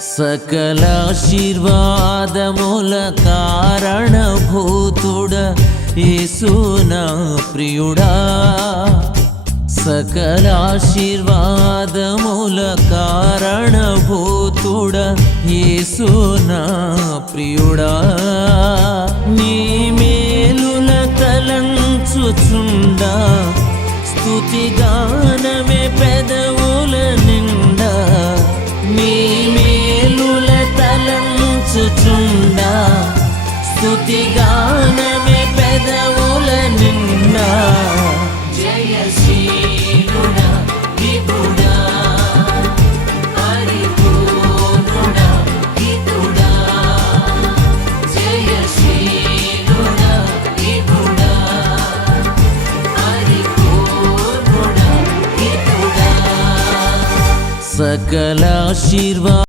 సకలాశీర్వాదముల కారణభూతుడ యేసు నా ప్రియుడా. సకలాశీర్వాదముల కారణభూతుడ యేసు నా ప్రియుడా. నీ మేలుల తలంచుచుండా స్తుతిగానమే పెదవుల నిండా. నీ మేలుల తలంచుచుండా స్తుతిగానమే పెదవుల నిండా. జయశీలుడా విభుడా పరిపూర్ణుడా హితుడా. జయశీలుడా విభుడా పరిపూర్ణుడా హితుడా. సకలాశీర్వాద